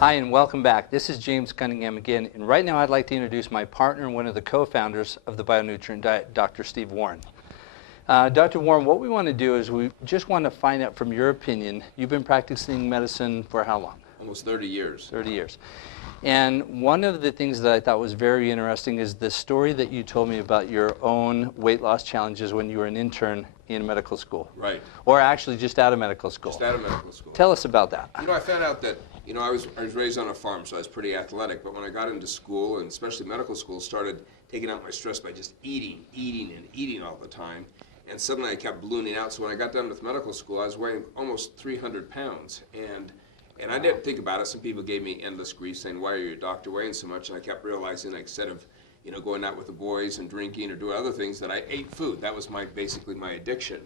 Hi and welcome back. This is James Cunningham again, and right now I'd like to introduce my partner and one of the co-founders of the Bionutrient Diet, Dr. Steve Warren. Dr. Warren, what we want to do is we just want to find out from your opinion. You've been practicing medicine for how long? Almost 30 years. 30 years. And one of the things that I thought was very interesting is the story that you told me about your own weight loss challenges when you were an intern in medical school. Right. Or actually just out of medical school. Just out of medical school. Tell us about that. You know, I found out that, I was raised on a farm, so I was pretty athletic, but when I got into school, and especially medical school, started taking out my stress by just eating all the time. And suddenly I kept ballooning out, so when I got done with medical school, I was weighing almost 300 pounds. And I didn't think about it. Some people gave me endless grief saying, why are you a doctor weighing so much? And I kept realizing, like, instead of going out with the boys and drinking or doing other things, that I ate food. That was basically my addiction.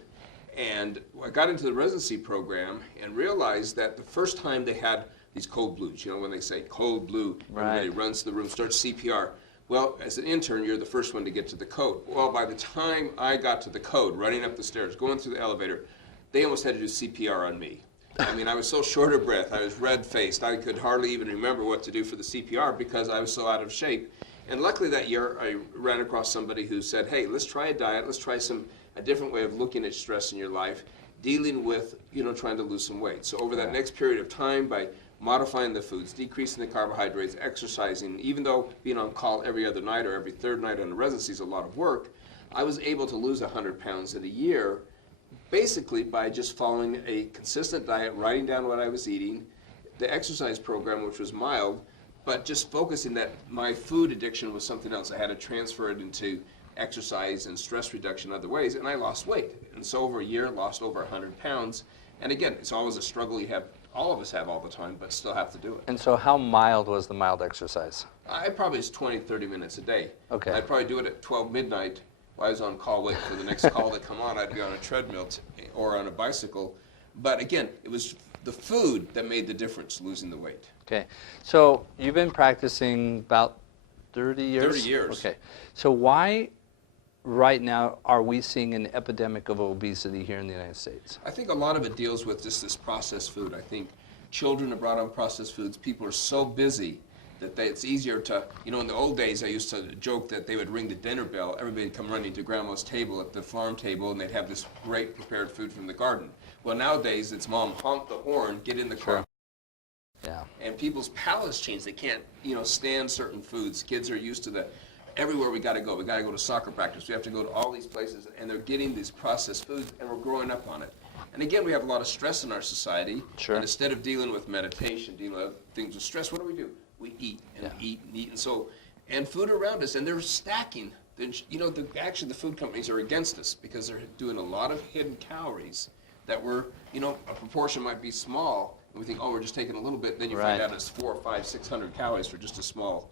And I got into the residency program and realized that the first time they had these cold blues, when they say cold blue, everybody runs to the room, starts CPR. Well, as an intern, you're the first one to get to the code. Well, by the time I got to the code, running up the stairs, going through the elevator, they almost had to do CPR on me. I mean, I was so short of breath, I was red-faced, I could hardly even remember what to do for the CPR because I was so out of shape. And luckily that year, I ran across somebody who said, hey, let's try a diet, let's try a different way of looking at stress in your life, dealing with, trying to lose some weight. So over that next period of time, by modifying the foods, decreasing the carbohydrates, exercising, even though being on call every other night or every third night on the residency is a lot of work, I was able to lose 100 pounds in a year, basically by just following a consistent diet, writing down what I was eating, the exercise program, which was mild, but just focusing that my food addiction was something else. I had to transfer it into exercise and stress reduction other ways, and I lost weight. And so over a year, lost over 100 pounds. And again, it's always a struggle all of us have all the time, but still have to do it. And so how mild was the mild exercise? I probably was 20, 30 minutes a day. Okay. I'd probably do it at 12 midnight while I was on call waiting for the next call to come on. I'd be on a treadmill or on a bicycle. But again, it was the food that made the difference, losing the weight. Okay. So you've been practicing about 30 years? 30 years. Okay. So why right now are we seeing an epidemic of obesity here in the United States? I think a lot of it deals with just this processed food. I think children are brought on processed foods. People are so busy that it's easier to, in the old days I used to joke that they would ring the dinner bell, everybody would come running to grandma's table at the farm table, and they'd have this great prepared food from the garden. Well, nowadays it's mom, honk the horn, get in the car. Yeah. And people's palates change. They can't, stand certain foods. Kids are used to everywhere we got to go. We got to go to soccer practice. We have to go to all these places, and they're getting these processed foods, and we're growing up on it. And again, we have a lot of stress in our society. Sure. And instead of dealing with meditation, dealing with things with stress, what do? We eat and eat and eat. And food around us, and they're stacking. Actually, the food companies are against us because they're doing a lot of hidden calories that a proportion might be small, and we think, oh, we're just taking a little bit. Then you find out it's 400, 500, 600 calories for just a small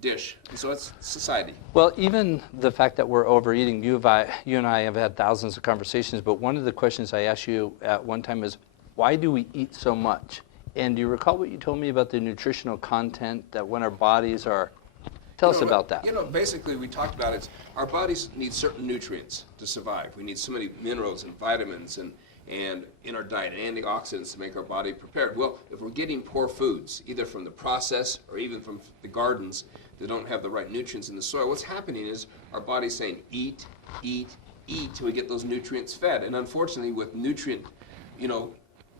dish. And so it's society. Well, even the fact that we're overeating, you and I have had thousands of conversations, but one of the questions I asked you at one time is, why do we eat so much? And do you recall what you told me about the nutritional content that when our bodies are, tell us about that. Basically we talked about it, our bodies need certain nutrients to survive. We need so many minerals and vitamins and in our diet, and antioxidants to make our body prepared. Well, if we're getting poor foods, either from the process or even from the gardens that don't have the right nutrients in the soil, what's happening is our body's saying eat, eat, eat till we get those nutrients fed. And unfortunately with nutrient,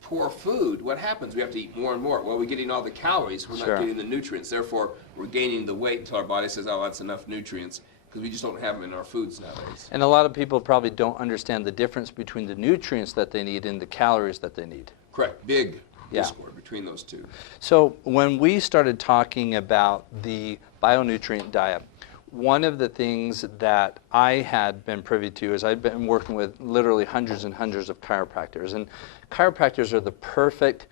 poor food, what happens? We have to eat more and more. Well, we're getting all the calories, we're not getting the nutrients. Therefore, we're gaining the weight until our body says, oh, that's enough nutrients, because we just don't have them in our foods nowadays. And a lot of people probably don't understand the difference between the nutrients that they need and the calories that they need. Correct. Big discord between those two. So when we started talking about the Bionutrient diet, one of the things that I had been privy to is I've been working with literally hundreds and hundreds of chiropractors. And chiropractors are the perfect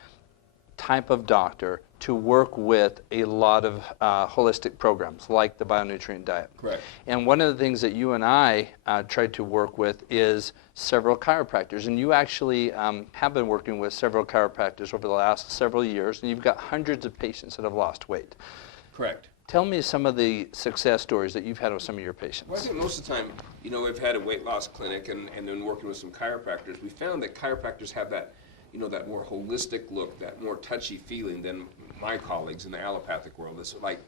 type of doctor to work with a lot of holistic programs like the Bionutrient diet. Correct. And one of the things that you and I tried to work with is several chiropractors. And you actually have been working with several chiropractors over the last several years, and you've got hundreds of patients that have lost weight. Correct. Tell me some of the success stories that you've had with some of your patients. Well, I think most of the time, we've had a weight loss clinic and then working with some chiropractors, we found that chiropractors have that, that more holistic look, that more touchy feeling than my colleagues in the allopathic world. It's like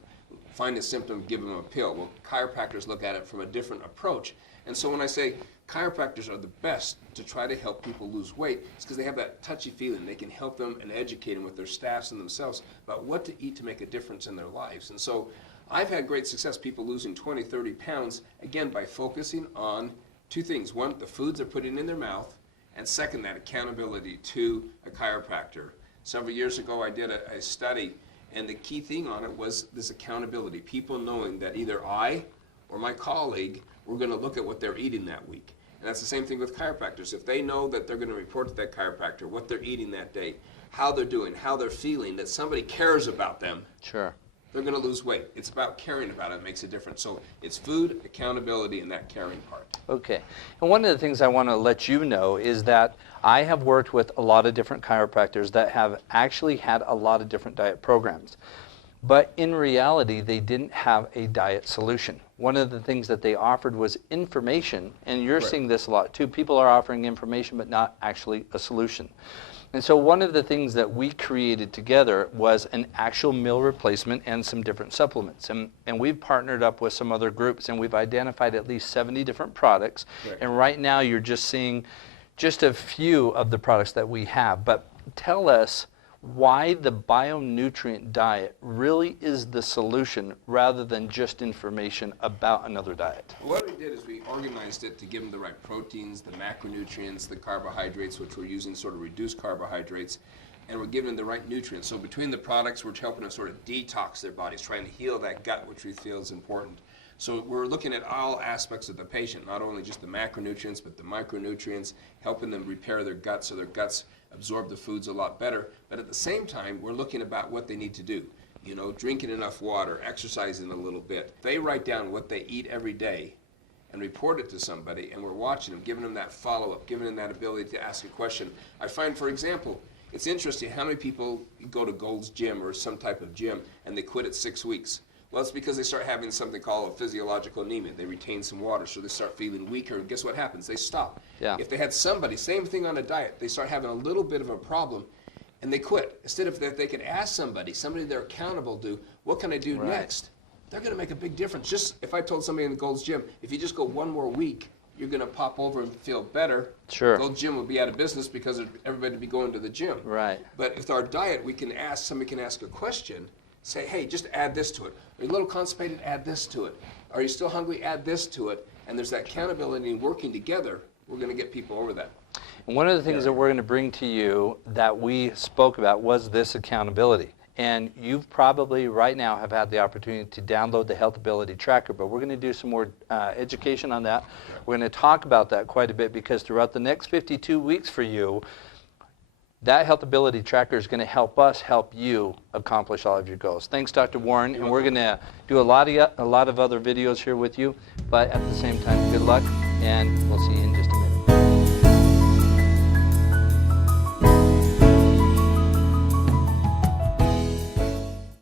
find a symptom, give them a pill. Well, chiropractors look at it from a different approach. And so when I say chiropractors are the best to try to help people lose weight, it's because they have that touchy feeling. They can help them and educate them with their staffs and themselves about what to eat to make a difference in their lives. And so I've had great success, people losing 20, 30 pounds, again, by focusing on two things. One, the foods they're putting in their mouth, and second, that accountability to a chiropractor. Several years ago, I did a study, and the key thing on it was this accountability. People knowing that either I or my colleague were going to look at what they're eating that week. And that's the same thing with chiropractors. If they know that they're going to report to that chiropractor what they're eating that day, how they're doing, how they're feeling, that somebody cares about them, Sure. they're going to lose weight. It's about caring about it. It makes a difference. So it's food, accountability, and that caring part. Okay. And one of the things I want to let you know is that I have worked with a lot of different chiropractors that have actually had a lot of different diet programs. But in reality, they didn't have a diet solution. One of the things that they offered was information, and you're Right. seeing this a lot too. People are offering information but not actually a solution. And so one of the things that we created together was an actual meal replacement and some different supplements. And we've partnered up with some other groups, and we've identified at least 70 different products. Right. And right now you're just seeing just a few of the products that we have. But tell us why the bionutrient diet really is the solution rather than just information about another diet. What we did is we organized it to give them the right proteins, the macronutrients, the carbohydrates, which we're using sort of reduced carbohydrates, and we're giving them the right nutrients. So between the products, we're helping them sort of detox their bodies, trying to heal that gut, which we feel is important. So we're looking at all aspects of the patient, not only just the macronutrients, but the micronutrients, helping them repair their gut so their guts absorb the foods a lot better. But at the same time, we're looking about what they need to do. You know, drinking enough water, exercising a little bit. They write down what they eat every day and report it to somebody, and we're watching them, giving them that follow-up, giving them that ability to ask a question. I find, for example, it's interesting how many people go to Gold's Gym or some type of gym and they quit at 6 weeks. Well, it's because they start having something called a physiological anemia. They retain some water, so they start feeling weaker, and guess what happens? They stop. Yeah. If they had somebody, same thing on a diet, they start having a little bit of a problem, and they quit. Instead of that, they could ask somebody they're accountable to, what can I do Right. next? They're going to make a big difference. Just if I told somebody in the Gold's Gym, if you just go one more week, you're going to pop over and feel better. Sure. Gold's Gym would be out of business because everybody would be going to the gym. Right. But with our diet, we can ask, somebody can ask a question, say, hey, just add this to it. Are you a little constipated? Add this to it. Are you still hungry? Add this to it. And there's that accountability and working together, we're going to get people over that. And one of the things that we're going to bring to you that we spoke about was this accountability. And you've probably right now have had the opportunity to download the Healthability Tracker, but we're going to do some more education on that. We're going to talk about that quite a bit because throughout the next 52 weeks for you, that Healthability Tracker is going to help us help you accomplish all of your goals. Thanks, Dr. Warren, and we're going to do a lot of other videos here with you, but at the same time, good luck, and we'll see you in just a minute.